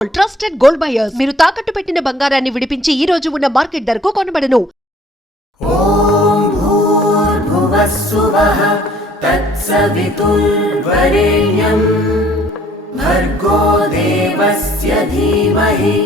Trusted gold buyers మీరు తాకట్టు పెట్టిన బంగారాన్ని విడిపించి ఈ రోజు ఉన్న మార్కెట్ ధరకు కొనబడను. ఓం భూర్భువస్సువః తత్సవితుర్వరేణ్యం భర్గో దేవస్య ధీమహి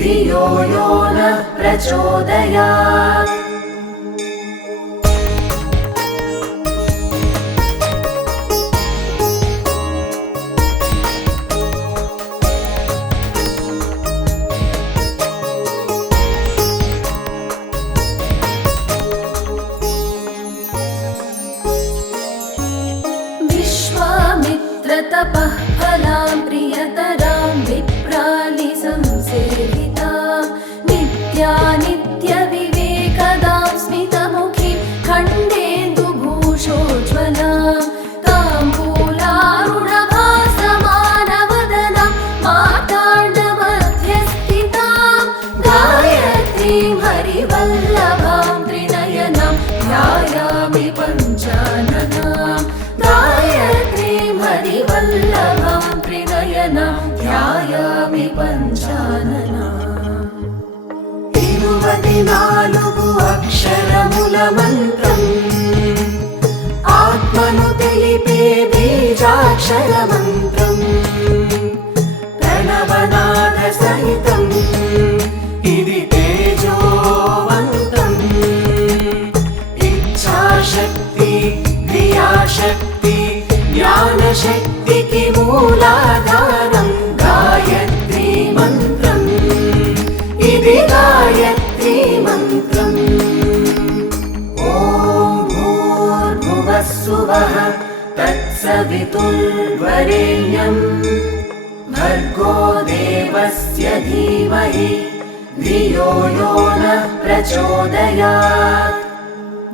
ధియో యో నః ప్రచోదయాత్. तपः फलां प्रियतरां विप्रालिसं सेवितां नित्यानित्यविवेकदां स्मितमुखीं खण्डेन्दुभूषोज्ज्वलां ताम्बूलारुणभासमानवदनां माताण्डमध्यस्थितां गायत्रीं हरिवल्लभां त्रिनयनां ध्यायामि पञ्चाननां हरिवल्लभां त्रिनयनां ध्यायामि पञ्चाननाम्. 24 అక్షరముల మంత్రం ఆత్మను తెలిపే బీజాక్షర మంత్రం ప్రణవనాద సహితం ఇది తేజోవంతం ఇచ్ఛాశక్తి క్రియాశక్తి జ్ఞానశక్తికి మూలాధారం గాయత్రీ మంత్రం ఇది గాయత్రీ మంత్రం. ఓం భూర్భువస్సువః తత్సవితుర్వరేణ్యం భర్గో దేవస్య ధీమహి ధియో యో నః ప్రచోదయాత్.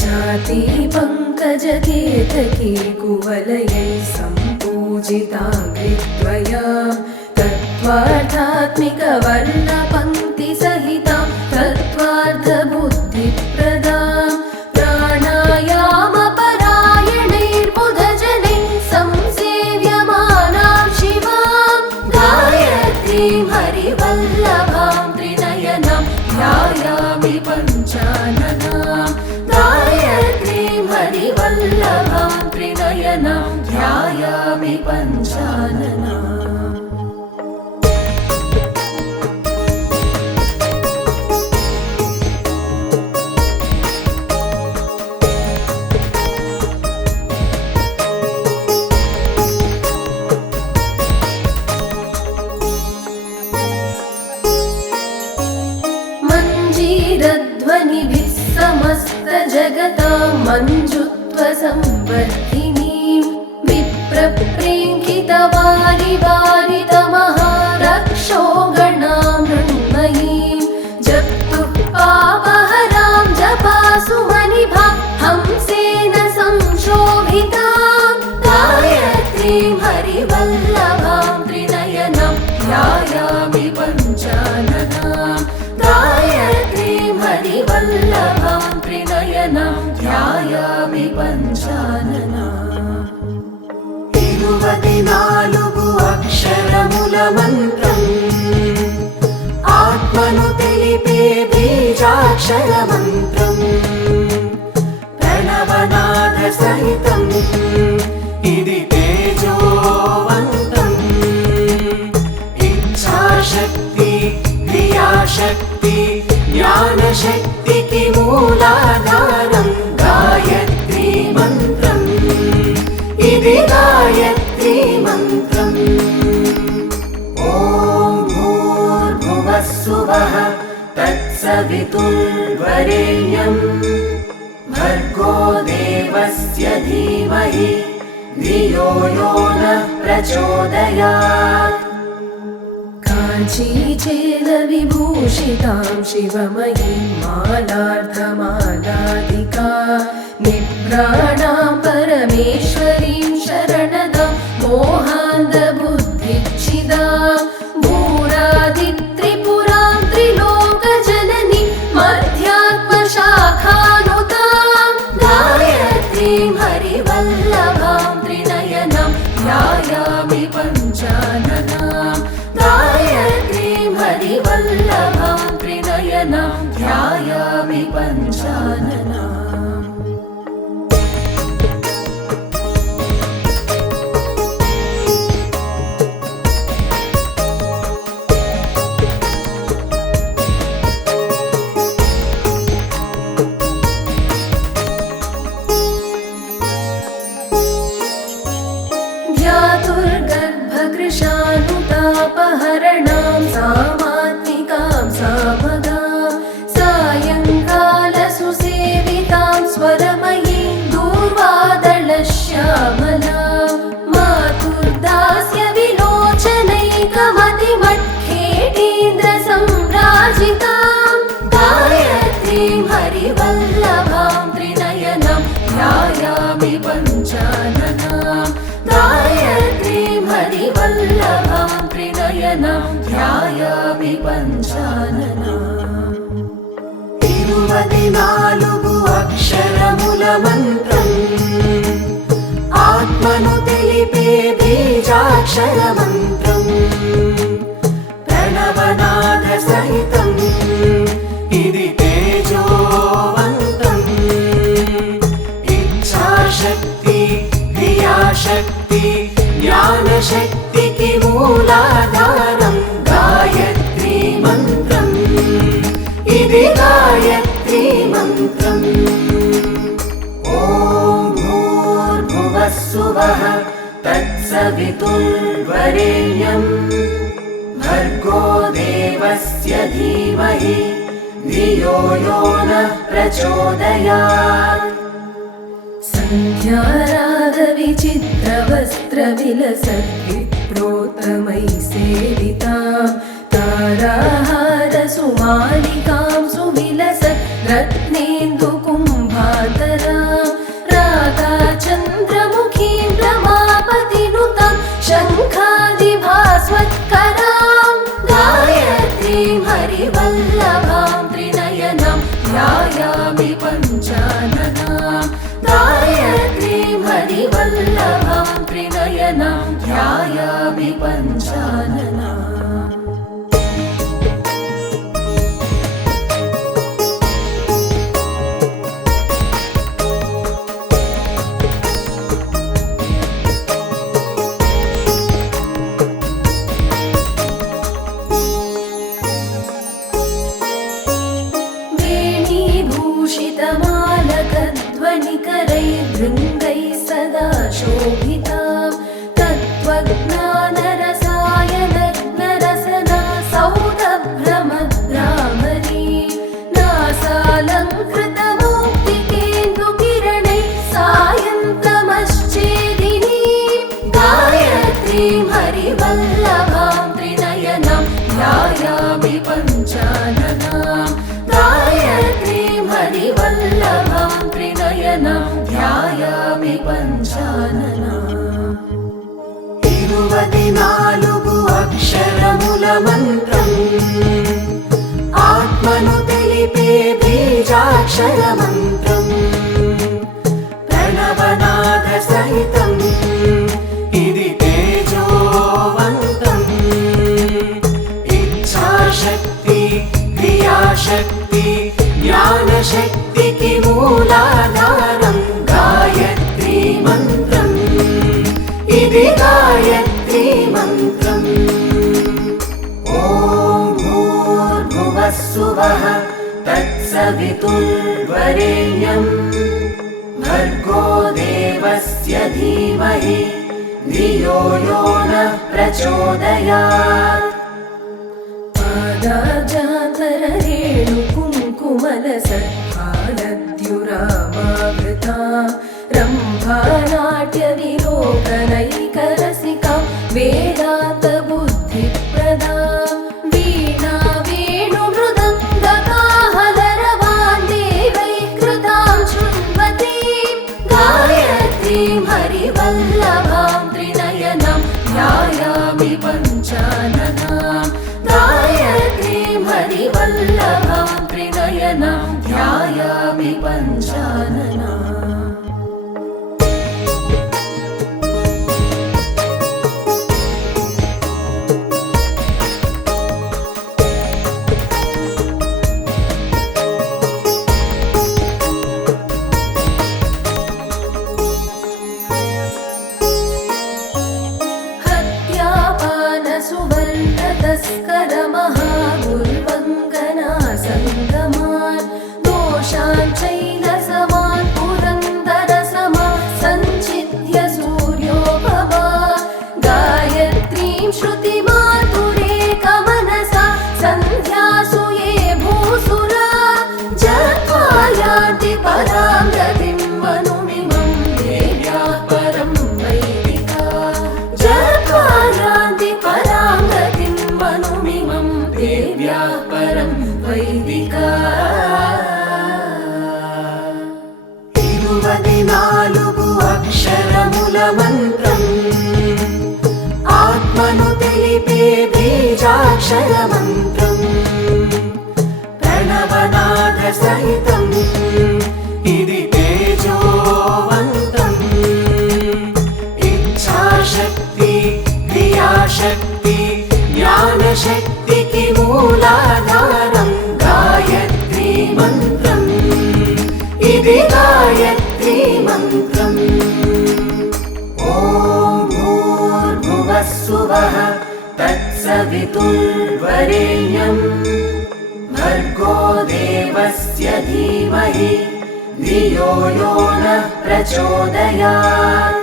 जाति पङ्कजकेतकी कुवलयै सम्पूजिताङ्घ्रिद्वया तत्त्वार्थात्मिकवर्णपङ्क्तिसहितां तत्त्वार्थबुद्धिप्रदां प्राणायामपरायणैर्बुधजनैः संसेव्यमानां शिवां गायत्रीं हरिवल्लभां त्रिनयनां ध्यायामि पञ्चाननां गायत्रीं हरिवल्लभां त्रिनयनां ध्यायामि पञ्चाननाम्. मञ्जीरध्वनिभिः समस्तजगतां मञ्जुत्वसंवर्धिनीं विप्रप्रेङ्कितवारिवारितमहारक्षो गणां मृण्मयीं जप्तुः पापहरां जपासुमनिभां हंसेन संशोभितां गायत्रीं हरिवल्लभां त्रिनयनां ध्यायामि पञ्चाननां गायत्रीं हरिवल्लभां त्रिनयनां ध्यायामि पञ्चाननाम्. 24 అక్షరముల మంత్రం ఆత్మను తెలిపే బీజాక్షర మంత్రం ప్రణవనాద సహితం ఇది తేజోవంతం ఇచ్ఛాశక్తి క్రియాశక్తి జ్ఞానశక్తికి మూలాధారం గాయత్రీ మంత్రం ఇది గాయత్రీ మంత్రం. ఓం భూర్భువస్సువః తత్సవితుర్వరేణ్యం భర్గో దేవస్య ధీమహి ధియో యో నః ప్రచోదయాత్. काञ्चीचेलविभूषितां शिवमयीं मालार्धमालाधिका निभ्राणां परमेश्वरीं शरणदां मोहान्धबुद्धिच्छिदां भूरादित्रिपुरां त्रिलोकजननीं मध्यात्मशाखानुतां गायत्रीं हरिवल्लभां त्रिनयनां ध्यायामि पञ्चाननां गायत्री त्रिनयनं ध्यायामि पञ्चाननाम्। ध्यातुर्गर्भकृशानुतापहरणां सामात्मिकां सामगां सायङ्कालसुसेवितां स्वरमयीं दूर्वादलश्यामलां मातुर्दास्य विलोचनैकमतिमट्खेटीन्द्रसम्राजितां गायत्रीं हरिवल्लभां त्रिनयनं ध्यायामि पञ्चाननाम्। गायत्रीं हरिवल्लभां त्रिनयनं ध्यायामि पञ्चाननाम्। 24 అక్షరముల మంత్రం ఆత్మను తెలిపే బీజాక్షర మంత్రం ప్రణవనాద సహితం ఇది తేజోవంతం ఇచ్ఛాశక్తి క్రియాశక్తి జ్ఞానశక్తికి మూలాధారం గాయత్రీ మంత్రం ఇది గాయత్రీ మంత్రం। ఓం భూర్భువః స్సువః తత్సవితుర్వరేణ్యం భర్గో దేవస్య ధీమహి ధియో యో నః ప్రచోదయాత్। सन्ध्यारागविचित्रवस्त्रविलसद्विप्रोत्तमैः सेवितां ताराहारसुमालिकां सुविलसत् रत्नेन्दुकुम्भातरां रागाचन्द्रमुखीं रमापतिनुतां शङ्खादिभास्वत्करां गायत्रीं हरिवल्लभां त्रिनयनं ध्यायामि पञ्चाननाम्। गायत्रीं हरिवल्लभां त्रिनयनं ध्यायामि पञ्चाननाम्। वेणीभूषितमालकध्वनिकरैर्वृन्दैः सदा शोभितां तत्त्वज्ञानरसायनग्नरसना सौरभ्रमद्रामरीं नासालङ्कृतमौक्तिकेन्दुकिरणैः सायन्तमश्चेदिनीं गायत्रीं हरिवल्लभां त्रिनयनं ध्यायामि पञ्चाननाम्। गायत्रीं हरिवल्लभां त्रिनयनं ध्यायामि पञ्चाननाम्। 24 అక్షరముల మంత్రం ఆత్మను తెలిపే బీజాక్షర మంత్రం ప్రణవనాద సహితం ఇది తేజోవంతం ఇచ్ఛాశక్తి క్రియాశక్తి జ్ఞానశక్తికి మూలాధారం గాయత్రీ మంత్రం ఇది గాయత్రీ మంత్రం। ఓం భూర్భువః స్సువః తత్సవితుర్వరేణ్యం భర్గో దేవస్య ధీమహి ధియో యో నః ప్రచోదయాత్। पादाजातररेणुकुङ्कुमलसत्पादद्युरामावृतां रम्भानाट्यविलोकनैकरसिकां वेदान्तबुद्धिप्रदां वीणा वेणुमृदङ्गकाहलरवां देवैः कृतां शृण्वतीं गायत्रीं हरिवल्लभां त्रिनयनं ध्यायामि पञ्चाननाम्। पुरस्कर महागुरुवङ्गना सङ्गमान् दोषान् चैलसमान् पुरन्दरसमान् सञ्चित्य सूर्योपमा गायत्रीं श्रुतिमातुरेकमनसा सन्ध्यासु ये भूसुरा जप्त्वा यान्ति परां गतिं मनुमिमं देव्याः परं वैदिका जप्त्वा यान्ति परां गतिं मनुमिमं देव्याः परं वैदिका 24 అక్షరముల మంత్రం ఆత్మను తెలిపే బీజాక్షర మంత్రం ప్రణవనాద సహితం ఇది తేజోవంతం ఇచ్ఛాశక్తి క్రియాశక్తి జ్ఞానశక్తికి మూలాధారం గాయత్రీ మంత్రం ఇది గాయత్రీ మంత్రం ఓం భూర్భువః స్సువః తత్సవితుర్వరేణ్యం భర్గో దేవస్య ధీమహి ధియో యో నః ప్రచోదయాత్